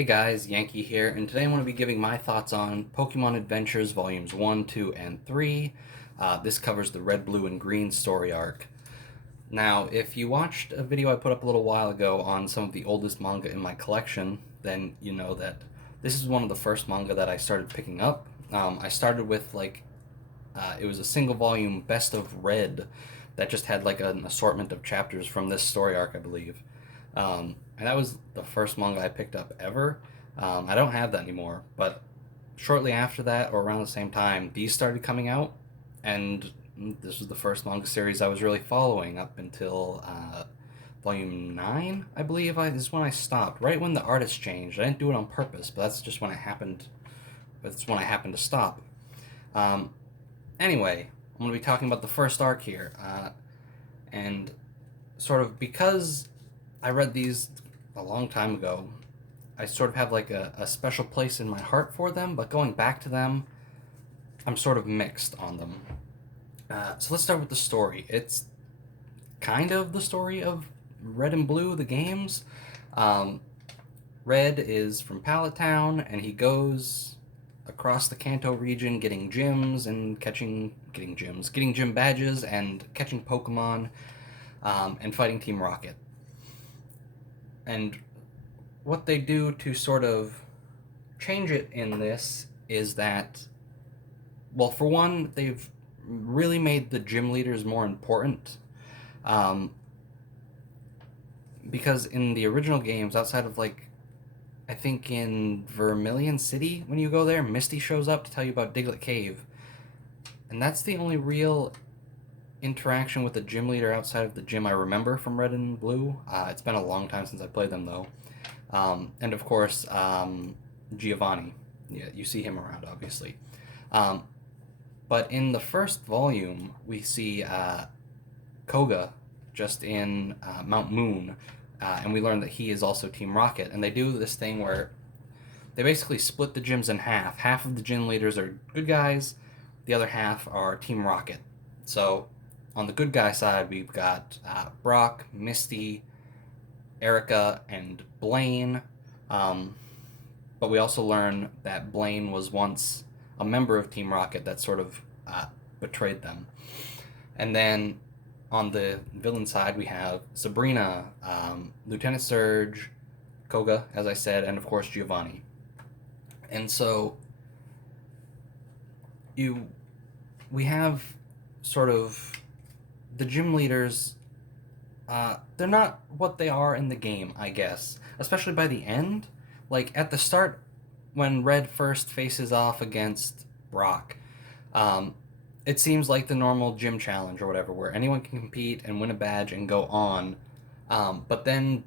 Hey guys, Yankee here, and today I'm going to be giving my thoughts on Pokemon Adventures Volumes 1, 2, and 3. This covers the Red, Blue, and Green story arc. Now, if you watched a video I put up a little while ago on some of the oldest manga in my collection, then you know that this is one of the first manga that I started picking up. I started with, it was a single volume Best of Red that just had like an assortment of chapters from this story arc, I believe. And that was the first manga I picked up ever. I don't have that anymore, but shortly after that, or around the same time, these started coming out, and this was the first manga series I was really following up until volume 9, I believe. Is when I stopped, right when the artist changed. I didn't do it on purpose, but that's just when it happened. That's when I happened to stop. Um, anyway, I'm going to be talking about the first arc here, and sort of because I read these a long time ago, I sort of have like a special place in my heart for them, but going back to them, I'm sort of mixed on them. So let's start with the story. It's kind of the story of Red and Blue, the games. Um, Red is from Pallet Town, and he goes across the Kanto region getting gyms and getting gym badges and catching Pokemon, and fighting Team Rocket. And what they do to sort of change it in this is that, well, for one, they've really made the gym leaders more important. Um, because in the original games, outside of like, I think in Vermilion City, when you go there, Misty shows up to tell you about Diglett Cave. And that's the only real interaction with the gym leader outside of the gym I remember from Red and Blue. It's been a long time since I played them, though. And of course, Giovanni. Yeah, you see him around, obviously. Um, but in the first volume, we see Koga just in Mount Moon, and we learn that he is also Team Rocket. And they do this thing where they basically split the gyms in half. Half of the gym leaders are good guys, the other half are Team Rocket. So on the good guy side, we've got Brock, Misty, Erica, and Blaine. Um, but we also learn that Blaine was once a member of Team Rocket that sort of betrayed them. And then on the villain side, we have Sabrina, Lieutenant Surge, Koga, as I said, and of course Giovanni. And so you, we have sort of the gym leaders. They're not what they are in the game, I guess. Especially by the end, like at the start, when Red first faces off against Brock, um, it seems like the normal gym challenge or whatever, where anyone can compete and win a badge and go on. But then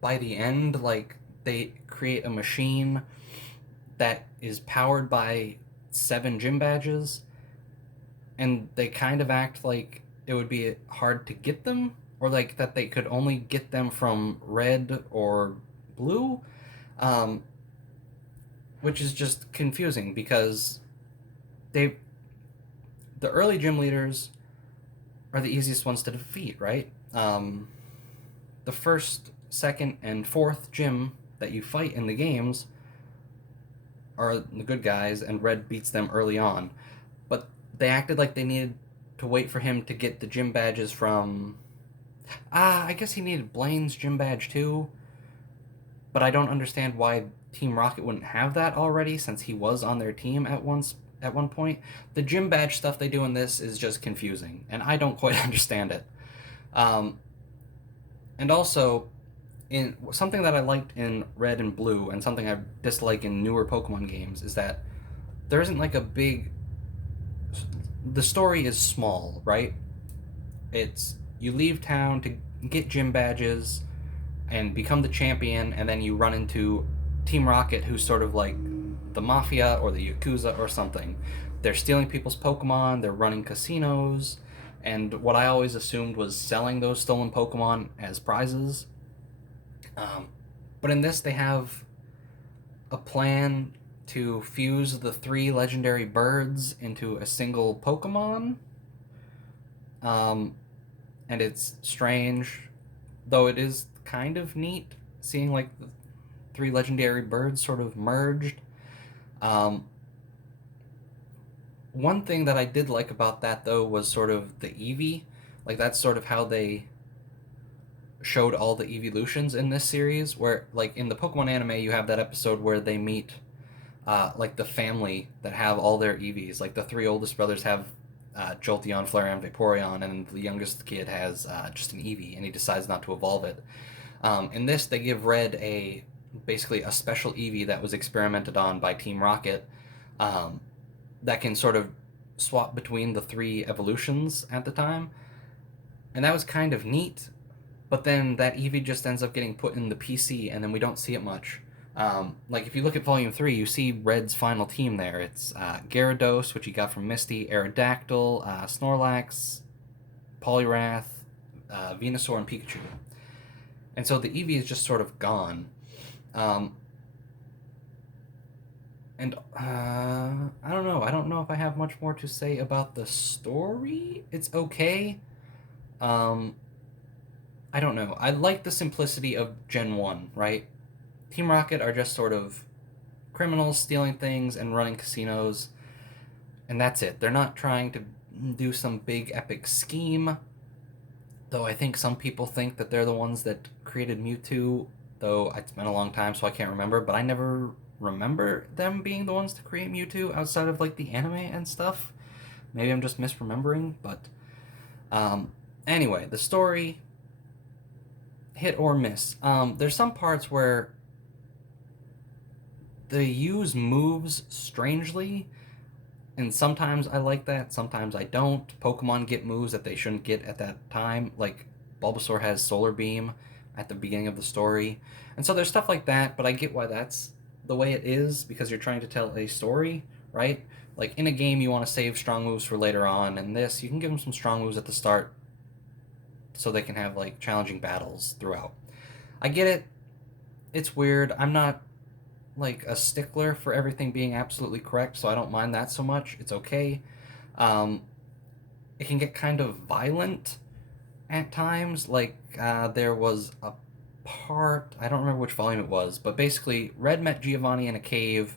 by the end, like they create a machine that is powered by 7 gym badges, and they kind of act like it would be hard to get them, or like that they could only get them from Red or Blue, um, which is just confusing because they the early gym leaders are the easiest ones to defeat, right? The first, second, and fourth gym that you fight in the games are the good guys, and Red beats them early on. But they acted like they needed to wait for him to get the gym badges from. I guess he needed Blaine's gym badge too, but I don't understand why Team Rocket wouldn't have that already since he was on their team at one point. The gym badge stuff they do in this is just confusing, and I don't quite understand it. Um, and also, in something that I liked in Red and Blue, and something I dislike in newer Pokemon games, is that there isn't like a big. The story is small, right? It's you leave town to get gym badges and become the champion, and then you run into Team Rocket, who's sort of like the mafia or the yakuza or something. They're stealing people's Pokemon. They're running casinos, and what I always assumed was selling those stolen Pokemon as prizes. Um, but in this, they have a plan to fuse the 3 legendary birds into a single Pokemon. Um, and it's strange, though it is kind of neat seeing like three legendary birds sort of merged. Um, One thing that I did like about that though was sort of the Eevee. Like that's sort of how they showed all the evolutions in this series. Where like in the Pokemon anime, you have that episode where they meet like the family that have all their Eevees. Like the three oldest brothers have Jolteon, Flareon, Vaporeon, and the youngest kid has just an Eevee, and he decides not to evolve it. In this, they give Red a basically a special Eevee that was experimented on by Team Rocket, um, that can sort of swap between the three evolutions at the time, and that was kind of neat. But then that Eevee just ends up getting put in the PC, and then we don't see it much. Like if you look at Volume 3, you see Red's final team there. It's Gyarados, which he got from Misty, Aerodactyl, Snorlax, Poliwrath, Venusaur, and Pikachu. And so the Eevee is just sort of gone. Um, and I don't know. I don't know if I have much more to say about the story. It's okay. Um, I don't know. I like the simplicity of Gen 1, right? Team Rocket are just sort of criminals stealing things and running casinos, and that's it. They're not trying to do some big epic scheme, though I think some people think that they're the ones that created Mewtwo, though it's been a long time so I can't remember, but I never remember them being the ones to create Mewtwo outside of like the anime and stuff. Maybe I'm just misremembering, but um, anyway, the story hit or miss. There's some parts where they use moves strangely, and sometimes I like that, sometimes I don't. Pokemon get moves that they shouldn't get at that time, like Bulbasaur has Solar Beam at the beginning of the story. And so there's stuff like that, but I get why that's the way it is because you're trying to tell a story, right? Like in a game, you want to save strong moves for later on, and this, you can give them some strong moves at the start so they can have like challenging battles throughout. I get it. It's weird. I'm not like a stickler for everything being absolutely correct, so I don't mind that so much. It's okay. Um, it can get kind of violent at times. Like there was a part, I don't remember which volume it was, but basically Red met Giovanni in a cave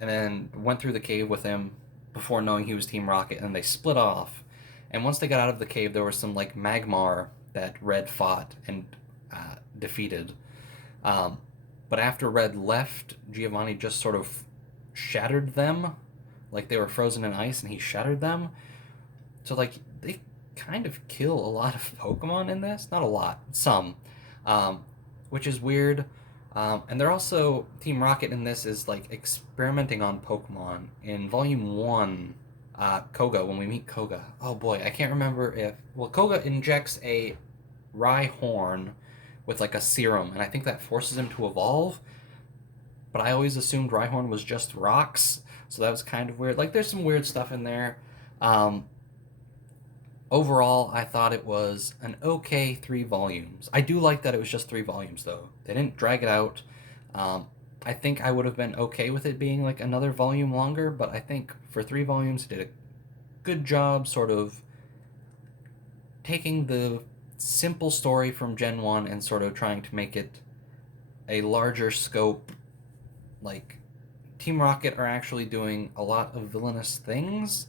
and then went through the cave with him before knowing he was Team Rocket, and they split off. And once they got out of the cave, there was some like Magmar that Red fought and defeated. Um, but after Red left, Giovanni just sort of shattered them, like they were frozen in ice, and he shattered them. So like they kind of kill a lot of Pokemon in this. Not a lot, some, um, which is weird. And they're also Team Rocket in this is like experimenting on Pokemon in Volume One. Koga, when we meet Koga, oh boy, I can't remember if Koga injects a Rhyhorn with like a serum, and I think that forces him to evolve. But I always assumed Rhyhorn was just rocks, so that was kind of weird. Like there's some weird stuff in there. Um, Overall, I thought it was an okay 3 volumes. I do like that it was just 3 volumes, though. They didn't drag it out. Um, I think I would have been okay with it being like another volume longer, but I think for 3 volumes, it did a good job sort of taking the simple story from Gen 1 and sort of trying to make it a larger scope. Like, Team Rocket are actually doing a lot of villainous things.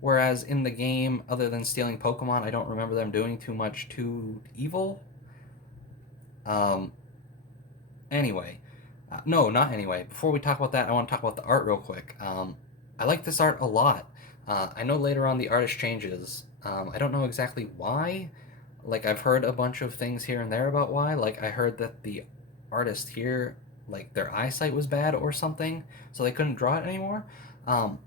Whereas in the game, other than stealing Pokemon, I don't remember them doing too much too evil. Um, anyway, no, not anyway. Before we talk about that, I want to talk about the art real quick. I like this art a lot. I know later on the artist changes. I don't know exactly why. Like, I've heard a bunch of things here and there about why. Like, I heard that the artist here, like, their eyesight was bad or something, so they couldn't draw it anymore. Um,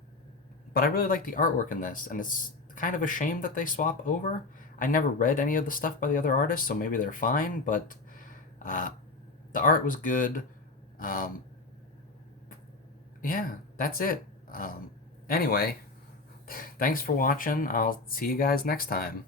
but I really like the artwork in this, and it's kind of a shame that they swap over. I never read any of the stuff by the other artists, so maybe they're fine, but uh, the art was good. Um, yeah, that's it. Anyway, thanks for watching. I'll see you guys next time.